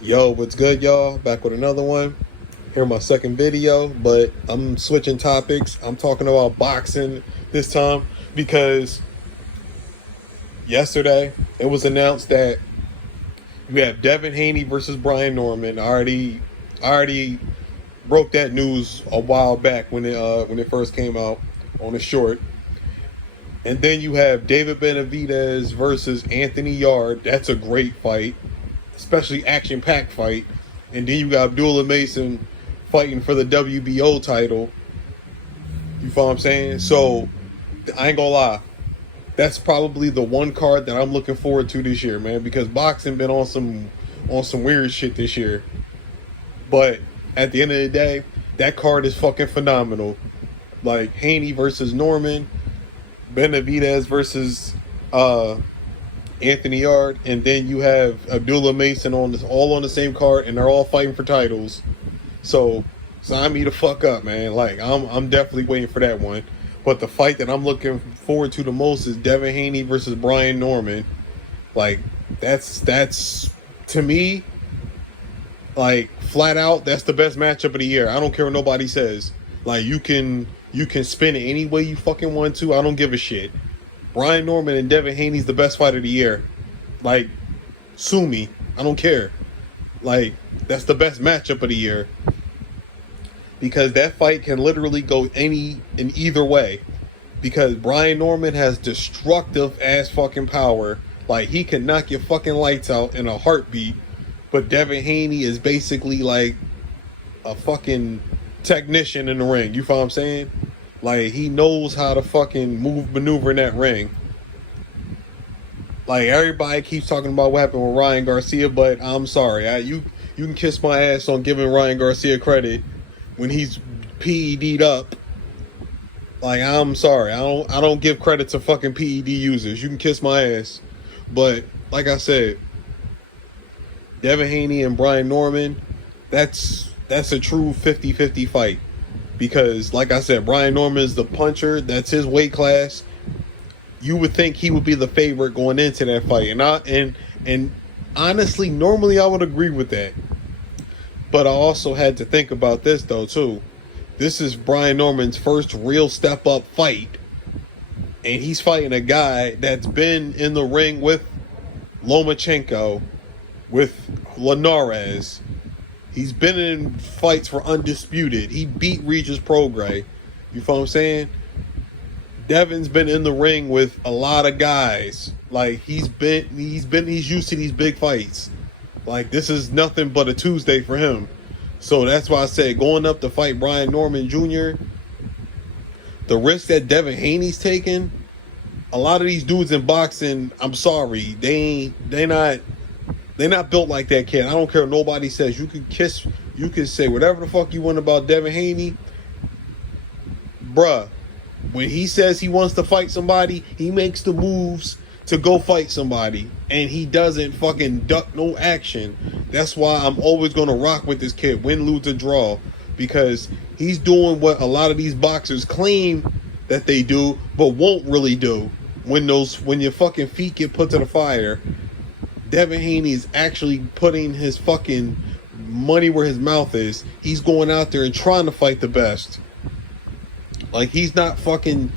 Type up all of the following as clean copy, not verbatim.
Yo, what's good, y'all? Back with another one. Here my second video, but I'm switching topics. I'm talking about boxing this time because yesterday it was announced that we have Devin Haney versus Brian Norman. I already broke that news a while back when it first came out on a short. And then you have David Benavidez versus Anthony Yard. That's a great fight, especially action-packed fight. And then you got Abdullah Mason fighting for the WBO title. You feel what I'm saying? So I ain't gonna lie, that's probably the one card that I'm looking forward to this year, man. Because boxing been on some weird shit this year. But at the end of the day, that card is fucking phenomenal. Like Haney versus Norman, Benavidez versus Anthony Yard, and then you have Abdullah Mason all on the same card, and they're all fighting for titles. So sign me the fuck up, man. Like I'm definitely waiting for that one. But the fight that I'm looking forward to the most is Devin Haney versus Brian Norman. Like that's to me, like flat out, that's the best matchup of the year. I don't care what nobody says. Like you can spin it any way you fucking want to. I don't give a shit. Brian Norman and Devin Haney's the best fight of the year. Like, sue me. I don't care. Like, that's the best matchup of the year. Because that fight can literally go in either way. Because Brian Norman has destructive ass fucking power. Like, he can knock your fucking lights out in a heartbeat. But Devin Haney is basically like a fucking technician in the ring. You feel what I'm saying? Like, he knows how to fucking maneuver in that ring. Like, everybody keeps talking about what happened with Ryan Garcia, but I'm sorry. You can kiss my ass on giving Ryan Garcia credit when he's PED'd up. Like, I'm sorry. I don't give credit to fucking PED users. You can kiss my ass. But, like I said, Devin Haney and Brian Norman, that's a true 50-50 fight. Because, like I said, Brian Norman is the puncher. That's his weight class. You would think he would be the favorite going into that fight. And honestly, normally I would agree with that. But I also had to think about this, though, too. This is Brian Norman's first real step-up fight. And he's fighting a guy that's been in the ring with Lomachenko, with Linares. He's been in fights for Undisputed. He beat Regis Prograis. You feel what I'm saying? Devin's been in the ring with a lot of guys. Like he's used to these big fights. Like this is nothing but a Tuesday for him. So that's why I said going up to fight Brian Norman Jr., the risk that Devin Haney's taking, a lot of these dudes in boxing, I'm sorry, they not built like that, kid. I don't care what nobody says. You can say whatever the fuck you want about Devin Haney. Bruh, when he says he wants to fight somebody, he makes the moves to go fight somebody. And he doesn't fucking duck no action. That's why I'm always going to rock with this kid, win, lose, or draw. Because he's doing what a lot of these boxers claim that they do, but won't really do. When your fucking feet get put to the fire, Devin Haney is actually putting his fucking money where his mouth is. He's going out there and trying to fight the best. Like, he's not fucking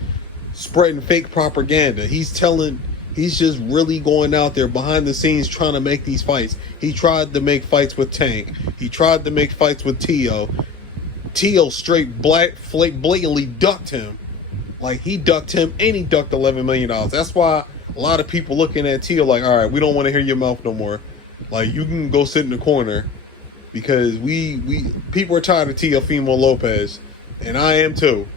spreading fake propaganda. He's just really going out there behind the scenes trying to make these fights. He tried to make fights with Tank. He tried to make fights with Tio. Tio straight blatantly ducked him. Like, he ducked him and he ducked $11 million. That's why a lot of people looking at Tio like, all right, we don't want to hear your mouth no more. Like, you can go sit in the corner because people are tired of Teofimo Lopez, and I am too.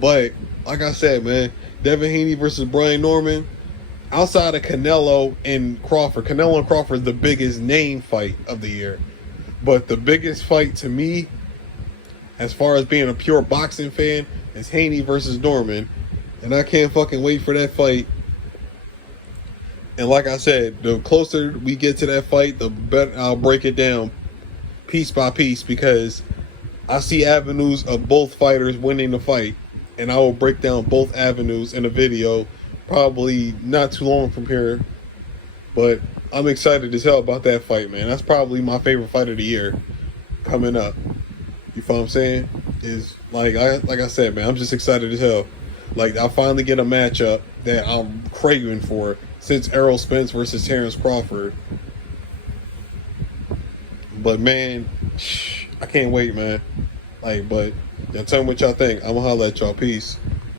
But like I said, man, Devin Haney versus Brian Norman, outside of Canelo and Crawford is the biggest name fight of the year. But the biggest fight to me, as far as being a pure boxing fan, is Haney versus Norman, and I can't fucking wait for that fight. And like I said, the closer we get to that fight, the better I'll break it down piece by piece, because I see avenues of both fighters winning the fight. And I will break down both avenues in a video probably not too long from here. But I'm excited as hell about that fight, man. That's probably my favorite fight of the year coming up. You feel what I'm saying? Is like I said, man, I'm just excited as hell. Like, I finally get a matchup that I'm craving for since Errol Spence versus Terrence Crawford. But man, I can't wait, man. Like, but y'all tell me what y'all think. I'm gonna holler at y'all. Peace.